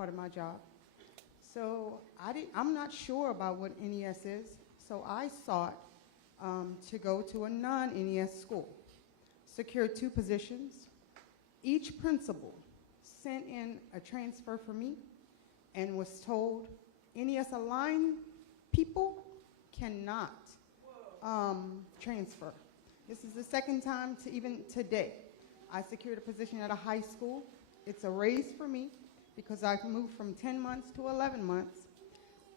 part of my job. So I'm not sure about what NES is, so I sought to go to a non-NES school. Secured 2 positions. Each principal sent in a transfer for me and was told NES aligned people cannot transfer. This is the second time to even today. I secured a position at a high school. It's a raise for me because I've moved from 10 months to 11 months.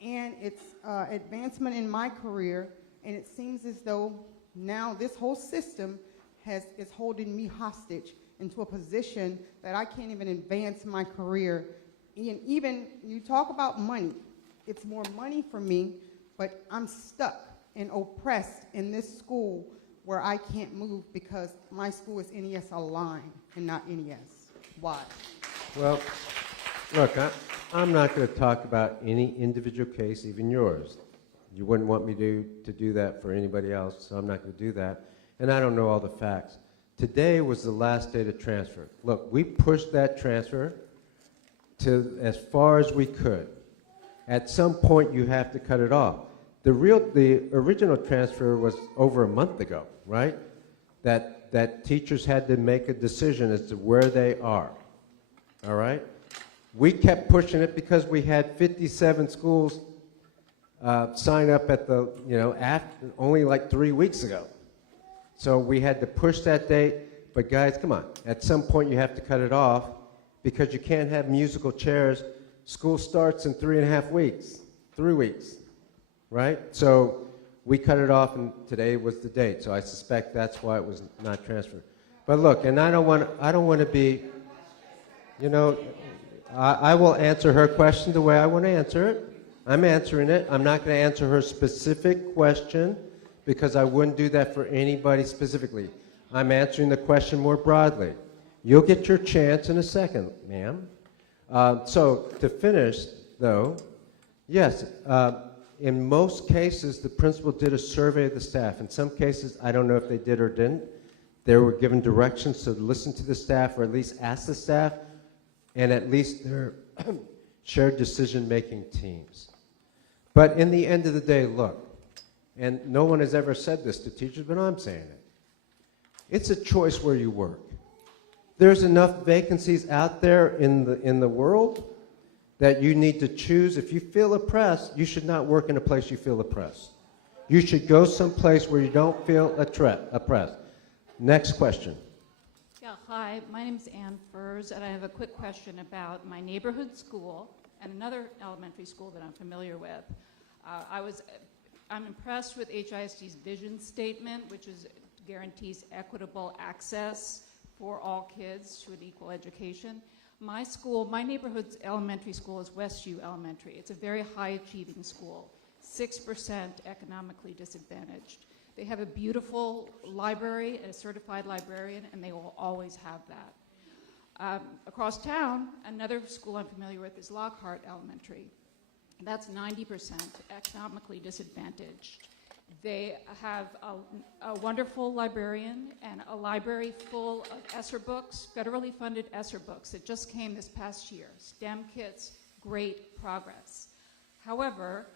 And it's advancement in my career, and it seems as though now this whole system is holding me hostage into a position that I can't even advance my career. And even, you talk about money, it's more money for me, but I'm stuck and oppressed in this school where I can't move because my school is NES aligned and not NES. Why? Well, look, I'm not going to talk about any individual case, even yours. You wouldn't want me to do that for anybody else, so I'm not going to do that. And I don't know all the facts. Today was the last day to transfer. Look, we pushed that transfer to as far as we could. At some point, you have to cut it off. The original transfer was over a month ago, right? That teachers had to make a decision as to where they are, all right? We kept pushing it because we had 57 schools sign up at the, after, only like 3 weeks ago. So we had to push that date, but guys, come on. At some point you have to cut it off because you can't have musical chairs. School starts in 3.5 weeks, 3 weeks, right? So we cut it off, and today was the date. So I suspect that's why it was not transferred. But look, and I don't want to be, I will answer her question the way I want to answer it. I'm answering it. I'm not going to answer her specific question because I wouldn't do that for anybody specifically. I'm answering the question more broadly. You'll get your chance in a second, ma'am. So to finish, though, yes, in most cases, the principal did a survey of the staff. In some cases, I don't know if they did or didn't. They were given directions to listen to the staff or at least ask the staff, and at least their shared decision-making teams. But in the end of the day, look, and no one has ever said this to teachers, but I'm saying it. It's a choice where you work. There's enough vacancies out there in the world that you need to choose. If you feel oppressed, you should not work in a place you feel oppressed. You should go someplace where you don't feel oppressed. Next question. Yeah, hi, my name's Ann Furs, and I have a quick question about my neighborhood school and another elementary school that I'm familiar with. I'm impressed with HISD's vision statement, which guarantees equitable access for all kids to an equal education. My neighborhood's elementary school is Westview Elementary. It's a very high-achieving school, 6% economically disadvantaged. They have a beautiful library, a certified librarian, and they will always have that. Across town, another school I'm familiar with is Lockhart Elementary. That's 90% economically disadvantaged. They have a wonderful librarian and a library full of ESSER books, federally funded ESSER books that just came this past year. STEM kits, great progress. However,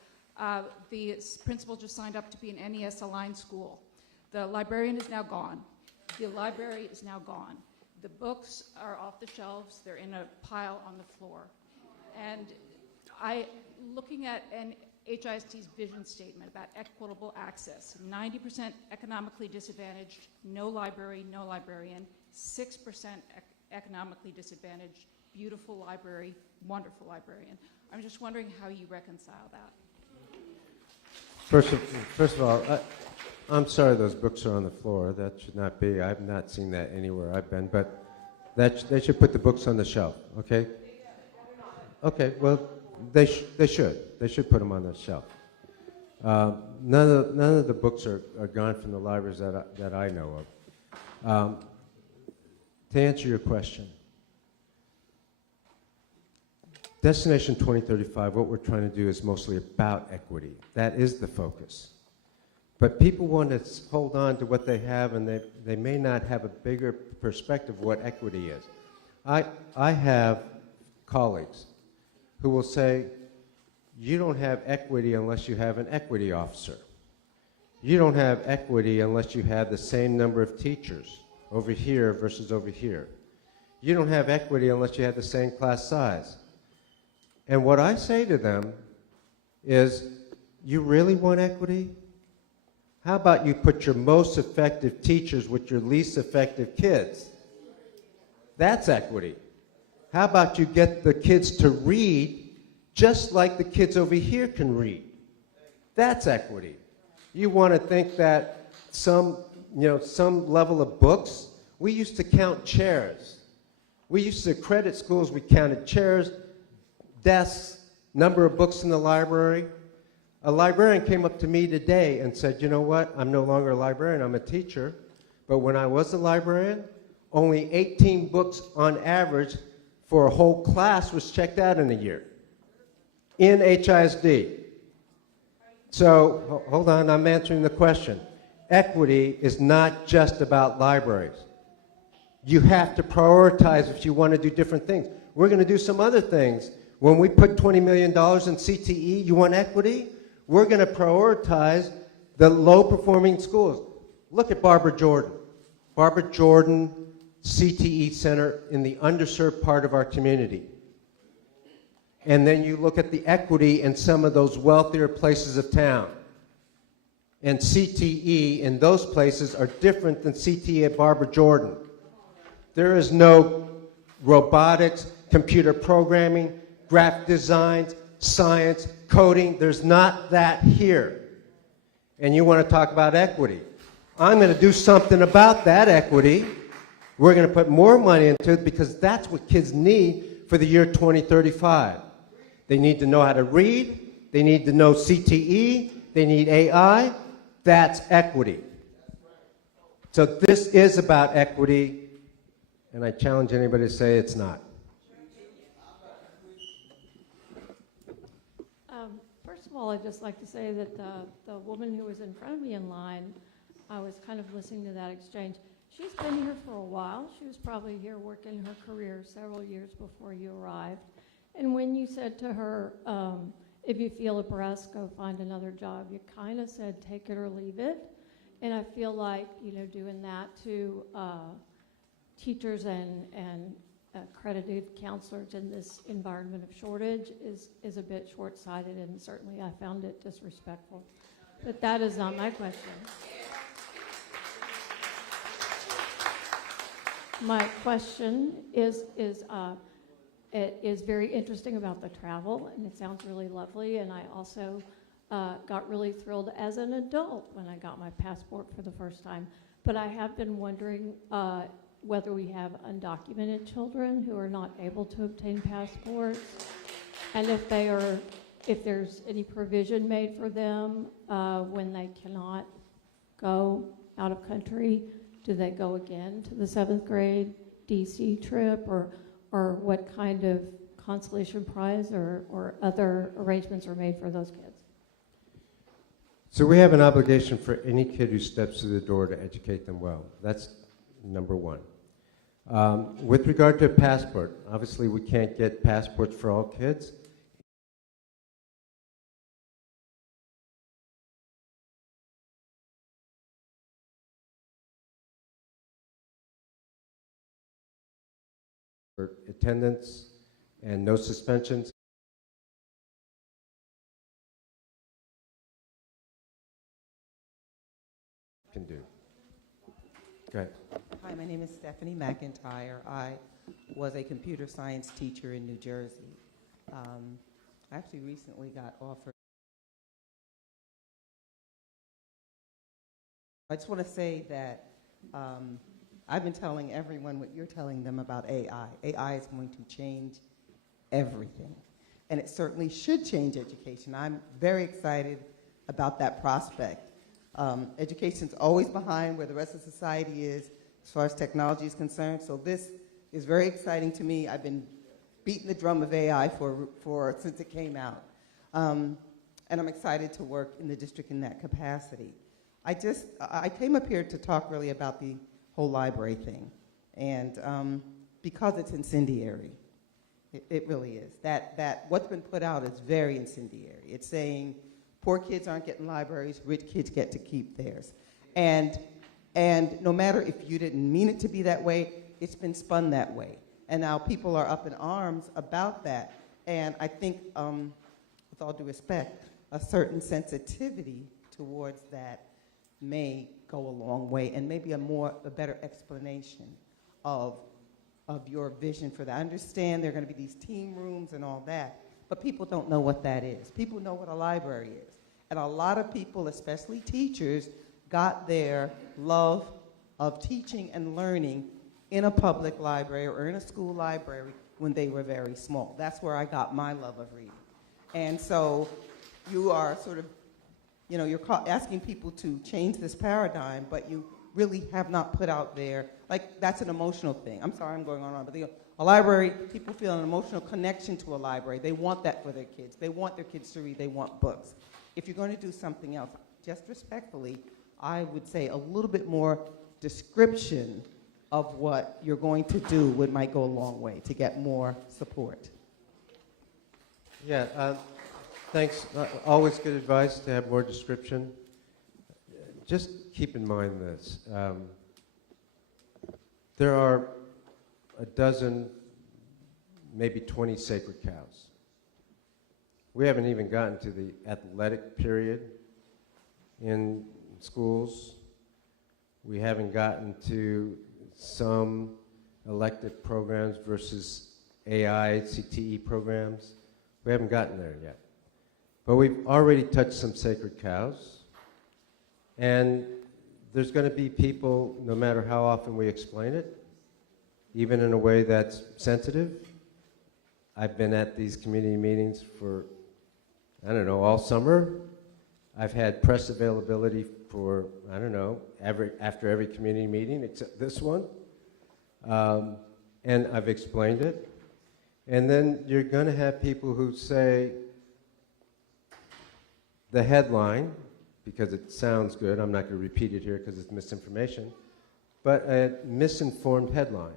the principal just signed up to be an NES aligned school. The librarian is now gone. The library is now gone. The books are off the shelves. They're in a pile on the floor. And looking at an HISD's vision statement about equitable access, 90% economically disadvantaged, no library, no librarian, 6% economically disadvantaged, beautiful library, wonderful librarian. I'm just wondering how you reconcile that. First of all, I'm sorry those books are on the floor. That should not be. I've not seen that anywhere I've been, but they should put the books on the shelf, okay? Okay, well, they should. They should put them on the shelf. None of the books are gone from the libraries that I know of. To answer your question, Destination 2035, what we're trying to do is mostly about equity. That is the focus. But people want to hold on to what they have, and they may not have a bigger perspective of what equity is. I have colleagues who will say, you don't have equity unless you have an equity officer. You don't have equity unless you have the same number of teachers over here versus over here. You don't have equity unless you have the same class size. And what I say to them is, you really want equity? How about you put your most effective teachers with your least effective kids? That's equity. How about you get the kids to read just like the kids over here can read? That's equity. You want to think that some level of books, we used to count chairs. We used to credit schools, we counted chairs, desks, number of books in the library. A librarian came up to me today and said, you know what, I'm no longer a librarian, I'm a teacher, but when I was a librarian, only 18 books on average for a whole class was checked out in a year in HISD. So, hold on, I'm answering the question. Equity is not just about libraries. You have to prioritize if you want to do different things. We're going to do some other things. When we put $20 million in CTE, you want equity? We're going to prioritize the low-performing schools. Look at Barbara Jordan. Barbara Jordan CTE Center in the underserved part of our community. And then you look at the equity in some of those wealthier places of town. And CTE in those places are different than CTE at Barbara Jordan. There is no robotics, computer programming, graphic designs, science, coding. There's not that here. And you want to talk about equity. I'm going to do something about that equity. We're going to put more money into it because that's what kids need for the year 2035. They need to know how to read. They need to know CTE. They need AI. That's equity. So this is about equity, and I challenge anybody to say it's not. First of all, I'd just like to say that the woman who was in front of me in line, I was kind of listening to that exchange. She's been here for a while. She was probably here working her career several years before you arrived. And when you said to her, if you feel oppressed, go find another job, you kind of said take it or leave it. And I feel like, doing that to teachers and accredited counselors in this environment of shortage is a bit short-sighted, and certainly I found it disrespectful. But that is not my question. My question is it is very interesting about the travel, and it sounds really lovely, and I also got really thrilled as an adult when I got my passport for the first time. But I have been wondering whether we have undocumented children who are not able to obtain passports, and if there's any provision made for them when they cannot go out of country. Do they go again to the 7th grade DC trip, or what kind of consolation prize or other arrangements are made for those kids? So we have an obligation for any kid who steps through the door to educate them well. That's number one. With regard to a passport, obviously we can't get passports for all kids. For attendance and no suspensions. Can do. Go ahead. Hi, my name is Stephanie McIntyre. I was a computer science teacher in New Jersey. I actually recently got offered. I just want to say that I've been telling everyone what you're telling them about AI. AI is going to change everything, and it certainly should change education. I'm very excited about that prospect. Education's always behind where the rest of society is as far as technology is concerned, so this is very exciting to me. I've been beating the drum of AI since it came out, and I'm excited to work in the district in that capacity. I came up here to talk really about the whole library thing, and because it's incendiary. It really is. That what's been put out is very incendiary. It's saying poor kids aren't getting libraries, rich kids get to keep theirs. And no matter if you didn't mean it to be that way, it's been spun that way. And now people are up in arms about that. And I think, with all due respect, a certain sensitivity towards that may go a long way, and maybe a better explanation of your vision for that. I understand there are going to be these team rooms and all that, but people don't know what that is. People know what a library is. And a lot of people, especially teachers, got their love of teaching and learning in a public library or in a school library when they were very small. That's where I got my love of reading. And so you are sort of, you're asking people to change this paradigm, but you really have not put out there, like, that's an emotional thing. I'm sorry I'm going on, but a library, people feel an emotional connection to a library. They want that for their kids. They want their kids to read. They want books. If you're going to do something else, just respectfully, I would say a little bit more description of what you're going to do might go a long way to get more support. Yeah, thanks. Always good advice to have more description. Just keep in mind this. There are a dozen, maybe 20 sacred cows. We haven't even gotten to the athletic period in schools. We haven't gotten to some elective programs versus AI, CTE programs. We haven't gotten there yet. But we've already touched some sacred cows. And there's going to be people, no matter how often we explain it, even in a way that's sensitive. I've been at these community meetings for, I don't know, all summer. I've had press availability for, I don't know, after every community meeting except this one. And I've explained it. And then you're going to have people who say the headline, because it sounds good, I'm not going to repeat it here because it's misinformation, but a misinformed headline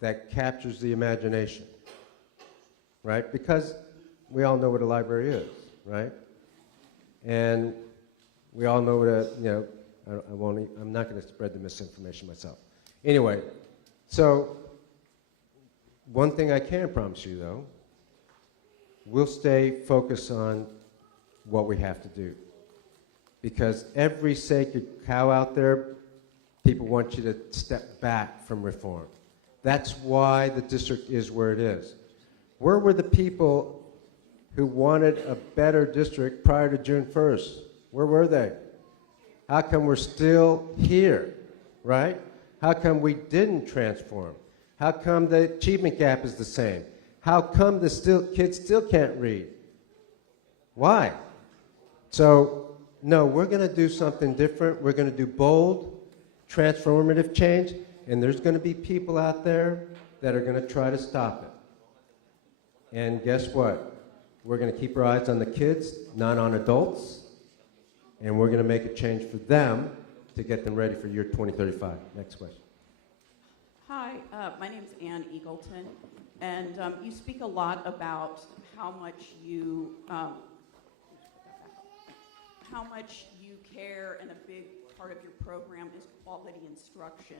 that captures the imagination, right? Because we all know what a library is, right? And we all know what I'm not going to spread the misinformation myself. Anyway, so one thing I can promise you, though, we'll stay focused on what we have to do. Because every sacred cow out there, people want you to step back from reform. That's why the district is where it is. Where were the people who wanted a better district prior to June 1st? Where were they? How come we're still here, right? How come we didn't transform? How come the achievement gap is the same? How come the kids still can't read? Why? So, no, we're going to do something different. We're going to do bold, transformative change, and there's going to be people out there that are going to try to stop it. And guess what? We're going to keep our eyes on the kids, not on adults, and we're going to make a change for them to get them ready for year 2035. Next question. Hi, my name is Ann Eagleton, and you speak a lot about how much you care, and a big part of your program is quality instruction.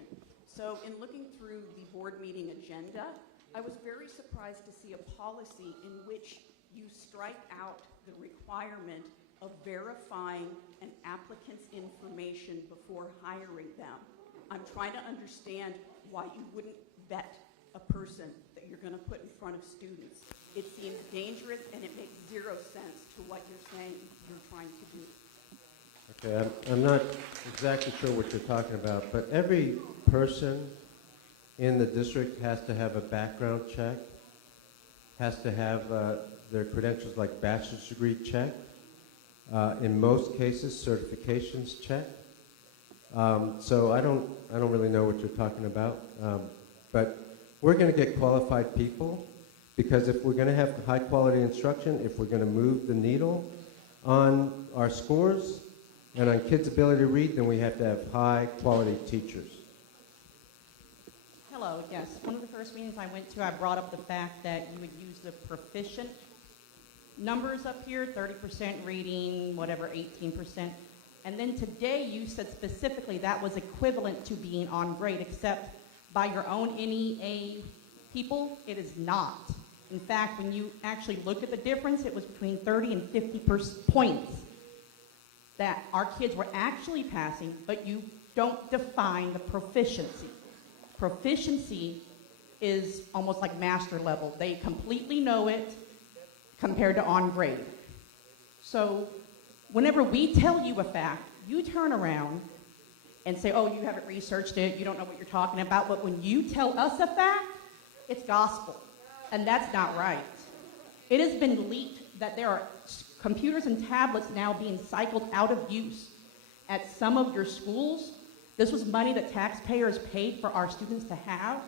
So in looking through the board meeting agenda, I was very surprised to see a policy in which you strike out the requirement of verifying an applicant's information before hiring them. I'm trying to understand why you wouldn't vet a person that you're going to put in front of students. It seems dangerous, and it makes zero sense to what you're saying you're trying to do. Okay, I'm not exactly sure what you're talking about, but every person in the district has to have a background check, has to have their credentials like bachelor's degree checked, in most cases certifications checked. So I don't really know what you're talking about, but we're going to get qualified people, because if we're going to have high quality instruction, if we're going to move the needle on our scores and on kids' ability to read, then we have to have high quality teachers. Hello, yes. One of the first meetings I went to, I brought up the fact that you would use the proficient numbers up here, 30% reading, whatever, 18%. And then today you said specifically that was equivalent to being on grade, except by your own NEA people, it is not. In fact, when you actually look at the difference, it was between 30 and 50 points that our kids were actually passing, but you don't define the proficiency. Proficiency is almost like master level. They completely know it compared to on grade. So whenever we tell you a fact, you turn around and say, oh, you haven't researched it, you don't know what you're talking about. But when you tell us a fact, it's gospel. And that's not right. It has been leaked that there are computers and tablets now being cycled out of use at some of your schools. This was money that taxpayers paid for our students to have.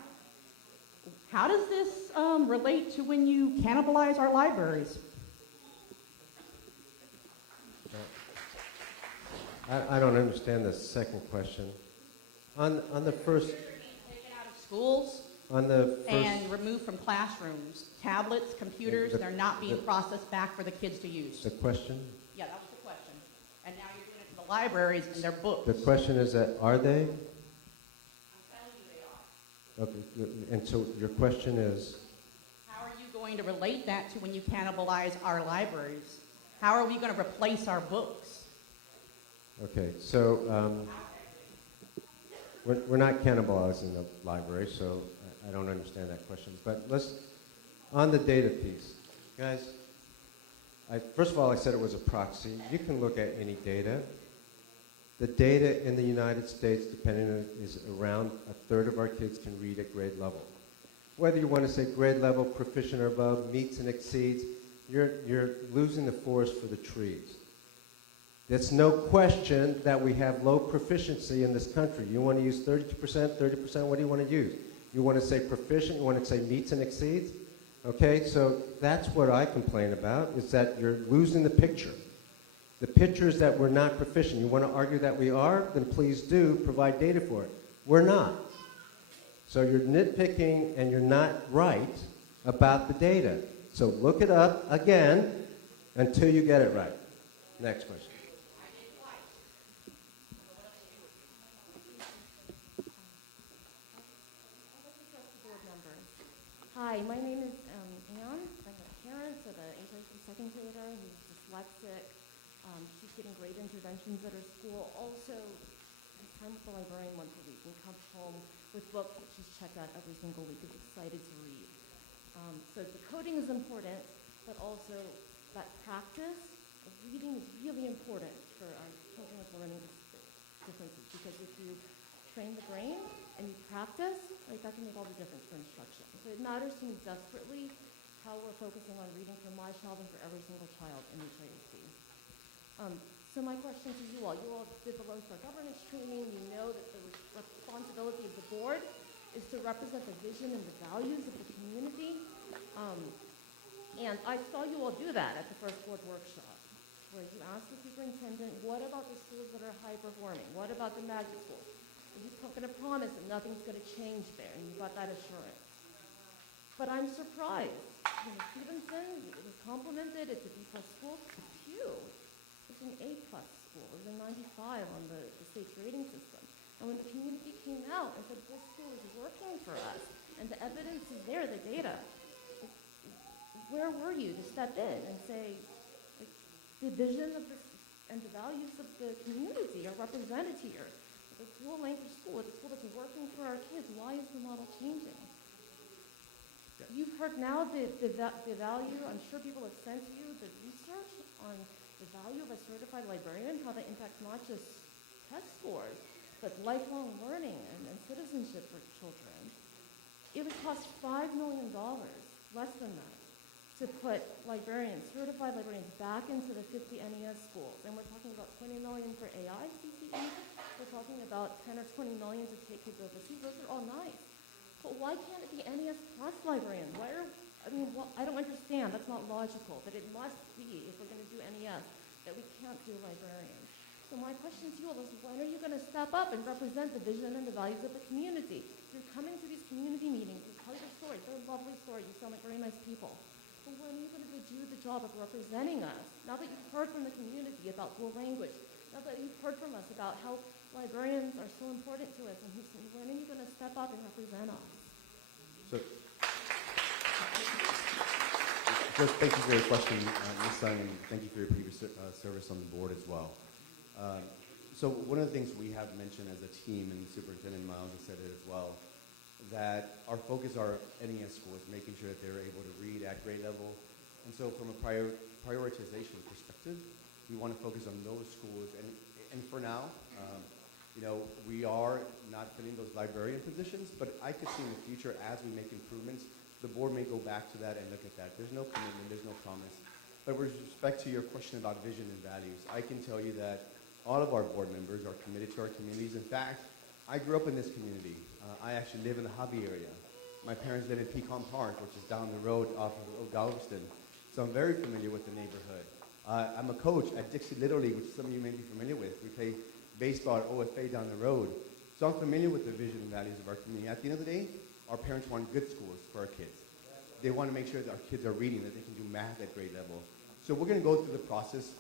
How does this relate to when you cannibalize our libraries? I don't understand the second question. On the first, Taken out of schools on the first, and removed from classrooms. Tablets, computers, they're not being processed back for the kids to use. the question? Yeah, that was the question. And now you're doing it to the libraries and their books. The question is that, are they? I'm telling you they are. Okay, and so your question is? How are you going to relate that to when you cannibalize our libraries? How are we going to replace our books? Okay, so we're not cannibalizing the library, so I don't understand that question. But on the data piece, guys, first of all, I said it was a proxy. You can look at any data. The data in the United States, depending on, is around a third of our kids can read at grade level. Whether you want to say grade level, proficient or above, meets and exceeds, you're losing the forest for the trees. There's no question that we have low proficiency in this country. You want to use 32%, 30%, what do you want to use? You want to say proficient, you want to say meets and exceeds? Okay, so that's what I complain about, is that you're losing the picture. The picture is that we're not proficient. You want to argue that we are? Then please do provide data for it. We're not. So you're nitpicking and you're not right about the data. So look it up again until you get it right. Next question. Hi, my name is Anne. I'm a parent of an HIC second grader who's dyslexic. She's getting great interventions at her school. Also, has time with the librarian once a week and comes home with books that she's checked out every single week, is excited to read. So the coding is important, but also that practice of reading is really important for our children with learning differences, because if you train the brain and you practice, like, that can make all the difference for instruction. So it matters to me desperately how we're focusing on reading for my child and for every single child in HISD. So my question to you all did the Lone Star governance training. You know that the responsibility of the board is to represent the vision and the values of the community. And I saw you all do that at the first board workshop, where you asked the superintendent, what about the schools that are high performing? What about the magnet schools? He's going to promise that nothing's going to change there, and you got that assurance. But I'm surprised. Stevenson was complimented. It's a B+ school. Pew, it's an A+ school. It was a 95 on the state grading system. And when the community came out and said, this school is working for us, and the evidence is there, the data, where were you to step in and say, like, the vision of this and the values of the community are represented here? The school length of school, the school that's working for our kids, why is the model changing? Yeah. You've heard now the value, I'm sure people have sent you the research on the value of a certified librarian, how that impacts not just test scores, but lifelong learning and citizenship for children. It would cost $5 million, less than that, to put librarians, certified librarians, back into the 50 NES schools. And we're talking about $20 million for AI CCE. We're talking about 10 or 20 million to take kids overseas. Those are all nice. But why can't it be NES plus librarian? I don't understand. That's not logical. But it must be, if we're going to do NES, that we can't do librarians. So my question to you all is, when are you going to step up and represent the vision and the values of the community? You're coming to these community meetings, you tell your stories, they're lovely stories, you sound like very nice people. But when are you going to do the job of representing us? Now that you've heard from the community about dual language, now that you've heard from us about how librarians are so important to us in Houston, when are you going to step up and represent us? So, Just thank you for your question, Ms. Sung, and thank you for your previous service on the board as well. So one of the things we have mentioned as a team, and Superintendent Miles has said it as well, that our focus are NES schools, making sure that they're able to read at grade level. And so from a prioritization perspective, we want to focus on those schools. And for now, you know, we are not filling those librarian positions, but I could see in the future as we make improvements, the board may go back to that and look at that. There's no commitment, there's no promise. But with respect to your question about vision and values, I can tell you that all of our board members are committed to our communities. In fact, I grew up in this community. I actually live in the Hobby area. My parents live in Pecan Park, which is down the road off of Galveston. So I'm very familiar with the neighborhood. I'm a coach at Dixie Little League, which some of you may be familiar with. We play baseball at OFA down the road. So I'm familiar with the vision and values of our community. At the end of the day, our parents want good schools for our kids. They want to make sure that our kids are reading, that they can do math at grade level. So we're going to go through the process.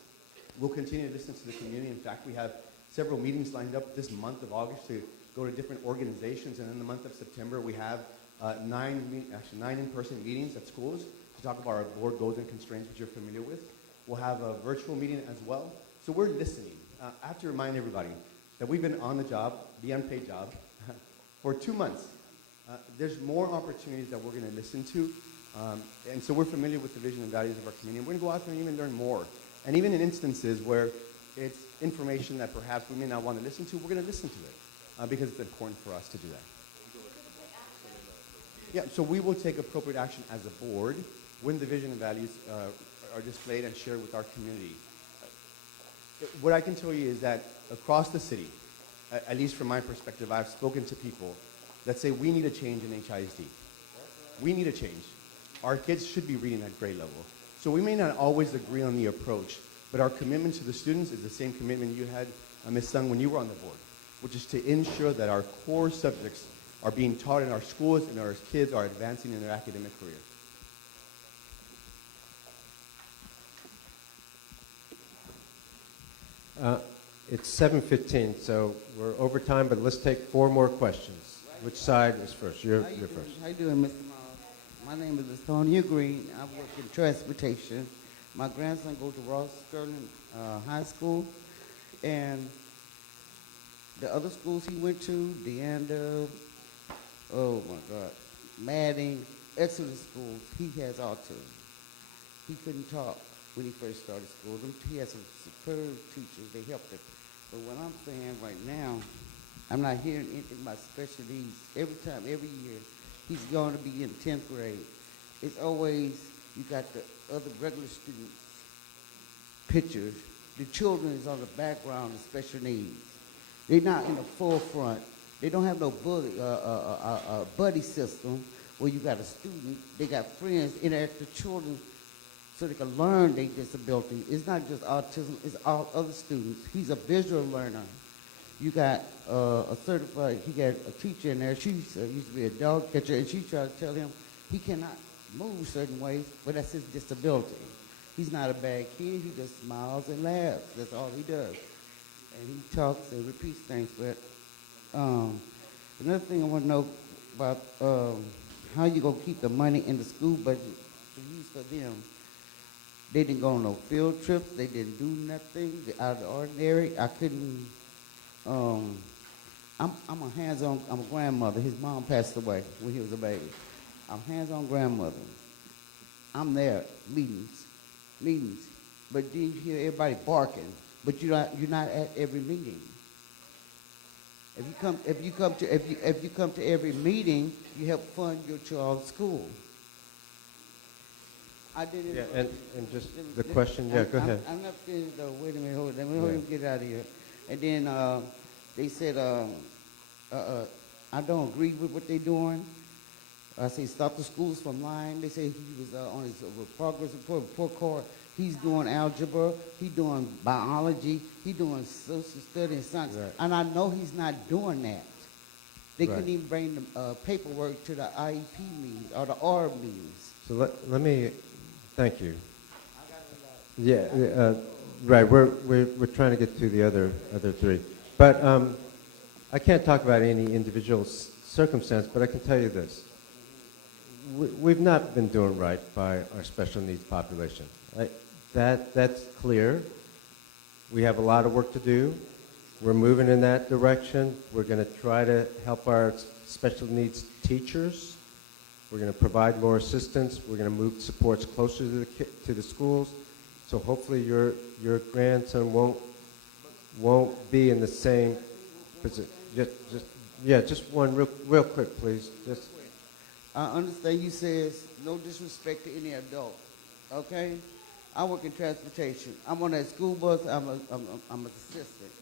We'll continue to listen to the community. In fact, we have several meetings lined up this month of August to go to different organizations. And in the month of September, we have 9 in-person meetings at schools to talk about our board goals and constraints, which you're familiar with. We'll have a virtual meeting as well. So we're listening. I have to remind everybody that we've been on the job, the unpaid job, for 2 months. There's more opportunities that we're going to listen to. And so we're familiar with the vision and values of our community. We're going to go out there and even learn more. And even in instances where it's information that perhaps we may not want to listen to, we're going to listen to it because it's important for us to do that. Yeah, so we will take appropriate action as a board when the vision and values are displayed and shared with our community. What I can tell you is that across the city, at least from my perspective, I've spoken to people that say we need a change in HISD. We need a change. Our kids should be reading at grade level. So we may not always agree on the approach, but our commitment to the students is the same commitment you had, Ms. Sung, when you were on the board, which is to ensure that our core subjects are being taught in our schools and our kids are advancing in their academic career. It's 7:15, so we're over time, but let's take 4 more questions. Which side is first? You're first. How you doing, Mr. Miles? My name is Estonia Green. I work in transportation. My grandson goes to Ross Sterling High School, and the other schools he went to, Deanda, oh my God, Madding, Exeter schools, he has autism. He couldn't talk when he first started school. He has some superb teachers. They helped him. But what I'm saying right now, I'm not hearing anything about special needs. Every time, every year, he's going to be in 10th grade. It's always, you got the other regular students' pictures. The children is on the background of special needs. They're not in the forefront. They don't have no buddy system where you got a student, they got friends, interact with children so they can learn their disability. It's not just autism, it's all other students. He's a visual learner. You got a certified, he got a teacher in there, she used to be a dog catcher, and she tried to tell him he cannot move certain ways, but that's his disability. He's not a bad kid, he just smiles and laughs, that's all he does. And he talks and repeats things, but another thing I want to know about how you going to keep the money in the school budget to use for them. They didn't go on no field trips, they didn't do nothing out of the ordinary. I couldn't, I'm a hands-on, I'm a grandmother. His mom passed away when he was a baby. I'm hands-on grandmother. I'm there, meetings, but then you hear everybody barking, but you're not at every meeting. If you come to every meeting, you help fund your child's school. I didn't. Yeah, and just the question. Yeah, go ahead. I'm not finished though. Wait a minute, hold on. Let me get out of here. And then they said, I don't agree with what they're doing. I say stop the schools from lying. They say he was on his progress report card. He's doing algebra. He's doing biology. He's doing social studies and science. Right. And I know he's not doing that. They Right. couldn't even bring the paperwork to the IEP meetings or the R meetings. So let me, thank you. Yeah, right, we're trying to get to the other three. But I can't talk about any individual circumstance, but I can tell you this. We've not been doing right by our special needs population. That's clear. We have a lot of work to do. We're moving in that direction. We're going to try to help our special needs teachers. We're going to provide more assistance. We're going to move supports closer to the schools. So hopefully your grandson won't be in the same position. Just one real quick, please. Just. I understand you says no disrespect to any adult, okay? I work in transportation. I'm on that school bus. I'm an assistant.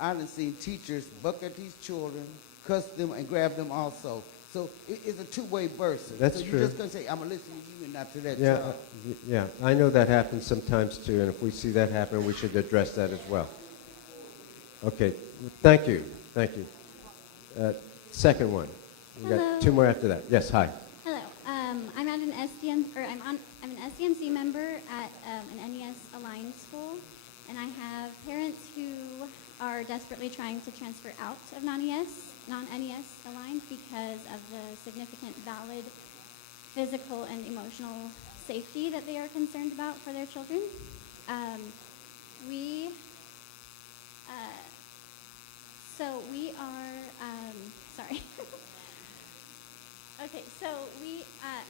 I done seen teachers buck at these children, cuss them, and grab them also. So it's a two-way burst. That's so true. You're just gonna say I'm gonna listen to you and not to that Yeah, child. yeah. I know that happens sometimes too, and if we see that happen, we should address that as well. Okay. Thank you. Thank you. Second one. We got Hello. two more after that. Yes. Hi. Hello. I'm at an I'm an SDMC member at an NES aligned school, and I have parents who are desperately trying to transfer out of non-NES aligned because of the significant valid physical and emotional safety that they are concerned about for their children. We are sorry. Okay, so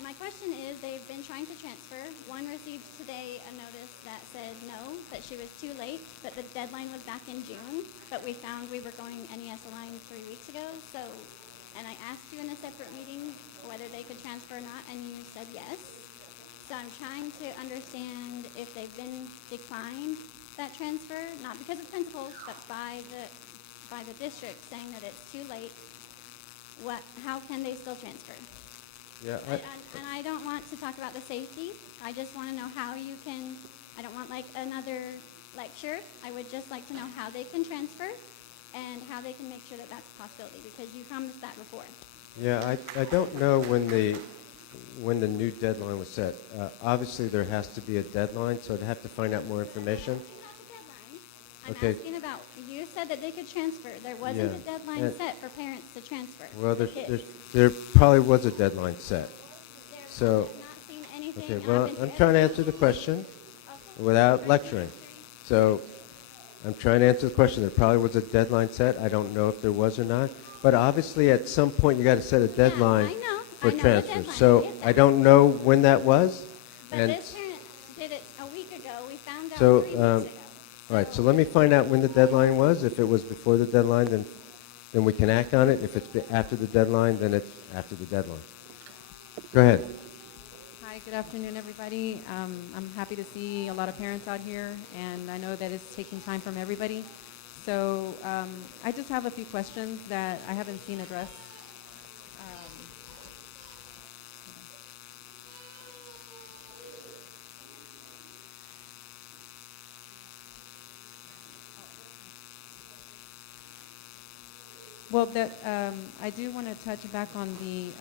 my question is, they've been trying to transfer. One received today a notice that said no, that she was too late, but the deadline was back in June, but we found we were going NES aligned 3 weeks ago, and I asked you in a separate meeting whether they could transfer or not, and you said yes. So I'm trying to understand if they've been declined that transfer, not because of principals, but by the district saying that it's too late. How can they still transfer? Yeah. And I don't want to talk about the safety. I just want to know how you can. I don't want like another lecture. I would just like to know how they can transfer and how they can make sure that that's a possibility, because you promised that before. Yeah. I don't know when the new deadline was set. Obviously, there has to be a deadline, so I'd have to find out more information. I'm Okay. asking about, you said that they could transfer. There wasn't Yeah. a deadline set for parents to transfer. Well, Kids. there probably was a deadline set. So, I've not seen anything. okay, I've well, been I'm to trying to every answer the meeting. question without lecturing. So, I'm trying to answer the question. There probably was a deadline set. I don't know if there was or not. But obviously, at some point, you got to set a deadline I know. for I know the transfer. deadline. So, Yes, I don't know when that was. But And this parent did it a week ago. We found out So, 3 weeks ago. all right, so let me find out when the deadline was. If it was before the deadline, then we can act on it. If it's after the deadline, then it's after the deadline. Go ahead. Hi, good afternoon, everybody. I'm happy to see a lot of parents out here, and I know that it's taking time from everybody. So I just have a few questions that I haven't seen addressed. Well, I do want to touch back on the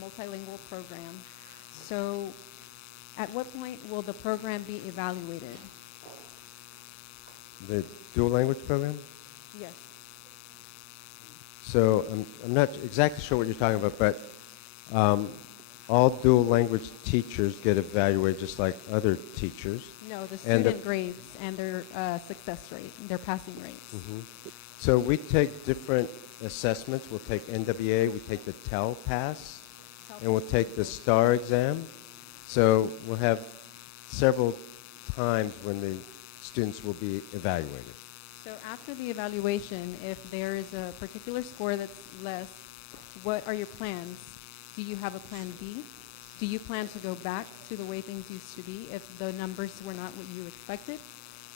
multilingual program. So, at what point will the program be evaluated? The dual language program? Yes. So I'm not exactly sure what you're talking about, but all dual language teachers get evaluated just like other teachers. No, the And student grades and their success rate, their passing rates. Mhm. So we take different assessments. We'll take NWA, we take the TEL pass, and we'll take the STAR exam. So we'll have several times when the students will be evaluated. So after the evaluation, if there is a particular score that's less, what are your plans? Do you have a plan B? Do you plan to go back to the way things used to be if the numbers were not what you expected?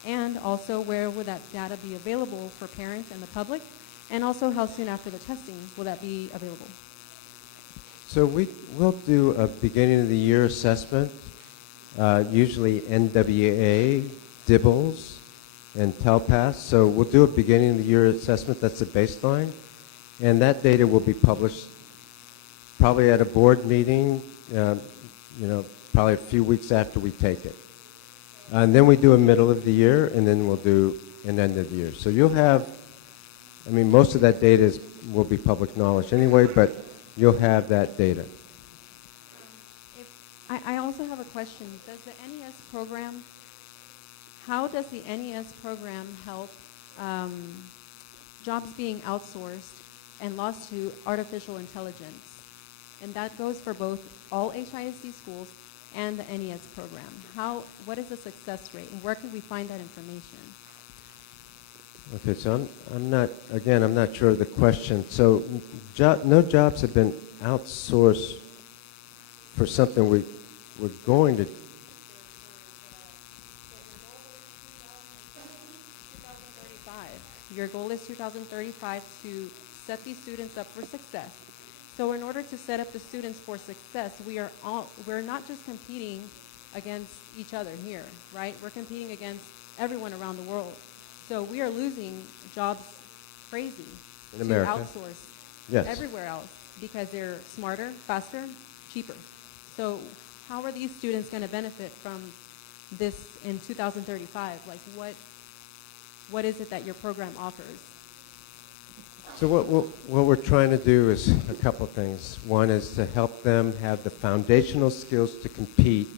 And also, where will that data be available for parents and the public? And also, how soon after the testing will that be available? So we'll do a beginning of the year assessment, usually NWA, DIBELS, and TELPAS. So we'll do a beginning of the year assessment. That's the baseline. And that data will be published probably at a board meeting, probably a few weeks after we take it. And then we do a middle of the year, and then we'll do an end of the year. So you'll have, most of that data will be public knowledge anyway, but you'll have that data. I also have a question. Does the NES program, how does the NES program help jobs being outsourced and lost to artificial intelligence? And that goes for both all HISD schools and the NES program. What is the success rate, and where can we find that information? Okay, so I'm not sure of the question. So no jobs have been outsourced for something we're going to. Your goal is 2035 to set these students up for success. So in order to set up the students for success, we're not just competing against each other here, right? We're competing against everyone around the world. So we are losing jobs crazy In to America. outsource Yes. everywhere else because they're smarter, faster, cheaper. So how are these students going to benefit from this in 2035? Like what is it that your program offers? So what we're trying to do is a couple things. One is to help them have the foundational skills to compete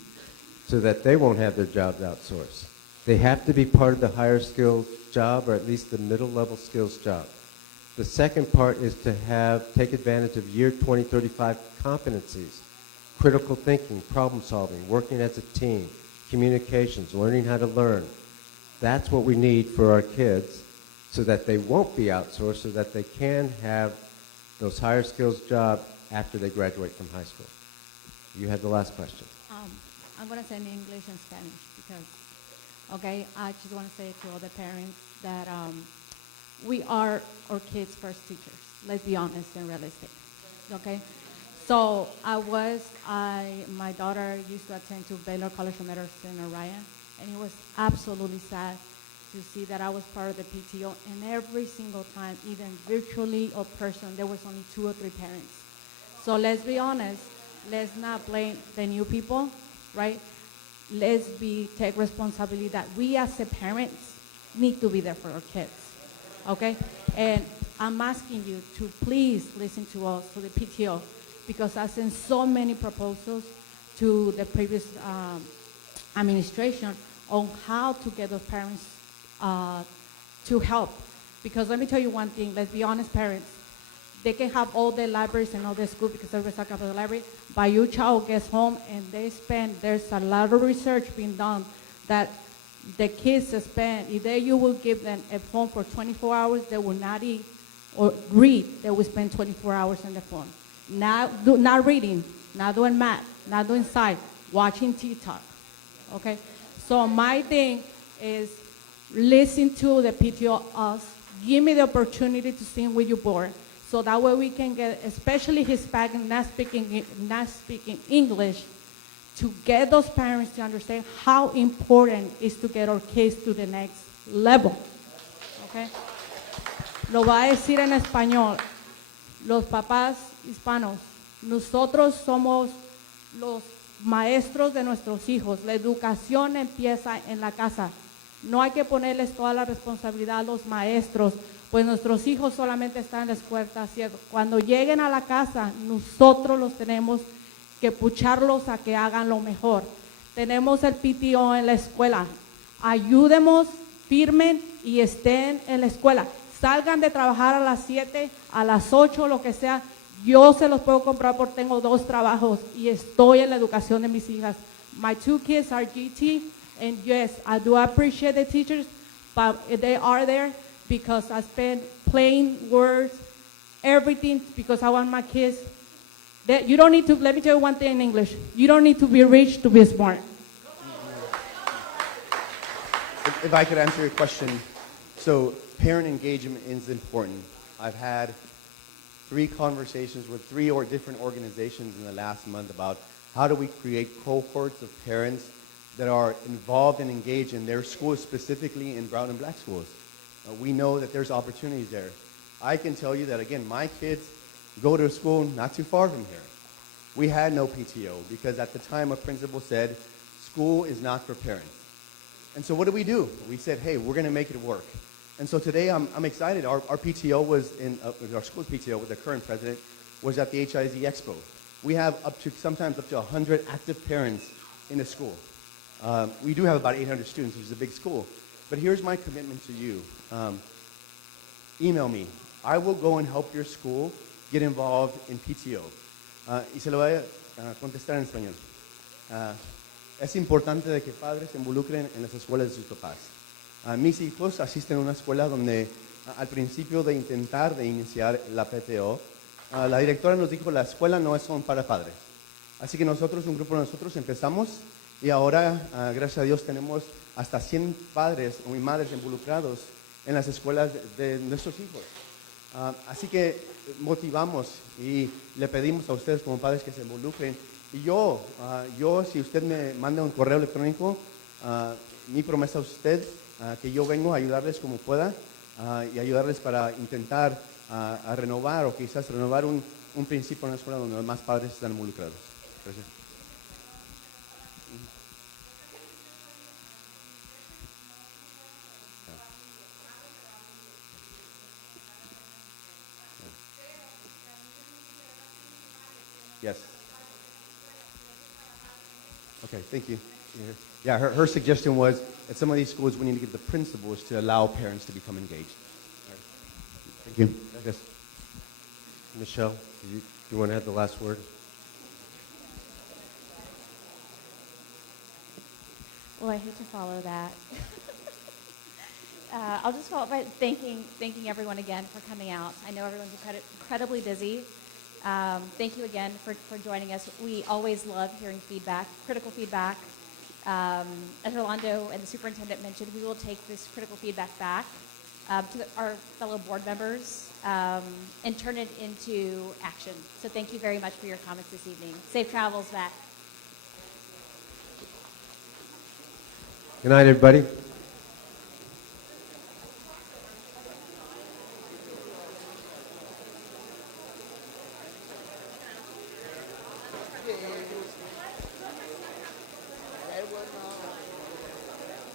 so that they won't have their jobs outsourced. They have to be part of the higher skills job, or at least the middle level skills job. The second part is to take advantage of year 2035 competencies: critical thinking, problem solving, working as a team, communications, learning how to learn. That's what we need for our kids so that they won't be outsourced, so that they can have those higher skills jobs after they graduate from high school. You had the last question. I'm going to say in English and Spanish because, okay, I just want to say to all the parents that we are our kids' first teachers. Let's be honest and realistic, okay? So my daughter used to attend to Baylor College of Medicine, Orion, and it was absolutely sad to see that I was part of the PTO, and every single time, even virtually or person, there was only 2 or 3 parents. So let's be honest, let's not blame the new people, right? Let's take responsibility that we as a parents need to be there for our kids, okay? And I'm asking you to please listen to us, to the PTO, because I sent so many proposals to the previous administration on how to get those parents to help. Because let me tell you one thing, let's be honest, parents, they can have all the libraries and all the schools because everybody's talking about the library, but your child gets home and there's a lot of research being done that the kids spend, you will give them a phone for 24 hours, they will not eat or read, they will spend 24 hours on the phone. Not reading, not doing math, not doing science, watching TikTok, okay? So my thing is listen to the PTO, us, give me the opportunity to sing with your board, so that way we can get, especially Hispanic, not speaking English, to get those parents to understand how important it is to get our kids to the next level, okay? Lo voy a decir en español. Los papás hispanos, nosotros somos los maestros de nuestros hijos. La educación empieza en la casa. No hay que ponerles toda la responsabilidad a los maestros, pues nuestros hijos solamente están en la escuela, ¿cierto? Cuando lleguen a la casa, nosotros los tenemos que pucharlos a que hagan lo mejor. Tenemos el PTO en la escuela. Ayúdemos, firmen y estén en la escuela. Salgan de trabajar a las 7, a las 8, lo que sea. Yo se los puedo comprar porque tengo 2 trabajos y estoy en la educación de mis hijas. My 2 kids are GT, and yes, I do appreciate the teachers, but they are there because I spend plain words, everything, because I want my kids. You don't need to, let me tell you one thing in English, you don't need to be rich to be smart. If I could answer your question, so parent engagement is important. I've had 3 conversations with 3 different organizations in the last month about how do we create cohorts of parents that are involved and engaged in their schools, specifically in brown and black schools. We know that there's opportunities there. I can tell you that, again, my kids go to a school not too far from here. We had no PTO because at the time a principal said, school is not for parents. And so what did we do? We said, hey, we're going to make it work. And so today I'm excited. Our PTO was our school's PTO with the current president was at the HISD Expo. We have sometimes up to 100 active parents in the school. We do have about 800 students, which is a big school. But here's my commitment to you. Email me. I will go and help your school get involved in PTO. Y se lo voy a contestar en español. Es importante de que padres se involucren en las escuelas de sus papás. Mis hijos asisten a una escuela donde al principio de intentar de iniciar la PTO, la directora nos dijo la escuela no es son para padres. Así que nosotros, un grupo de nosotros empezamos y ahora, gracias a Dios, tenemos hasta 100 padres y madres involucrados en las escuelas de nuestros hijos. Así que motivamos y le pedimos a ustedes como padres que se involucren. Y yo si usted me manda un correo electrónico, mi promesa a usted, que yo vengo a ayudarles como pueda y ayudarles para intentar a renovar o quizás renovar un principio en la escuela donde más padres están involucrados. Gracias. Yes. Okay, thank you. Yeah, her suggestion was at some of these schools we need to get the principals to allow parents to become engaged. All right. Thank you. Yes. Michelle, do you want to have the last word? Well, I hate to follow that. I'll just follow up by thanking everyone again for coming out. I know everyone's incredibly busy. Thank you again for joining us. We always love hearing feedback, critical feedback. As Rolando and the superintendent mentioned, we will take this critical feedback back to our fellow board members and turn it into action. So thank you very much for your comments this evening. Safe travels back. Good night, everybody. Yeah.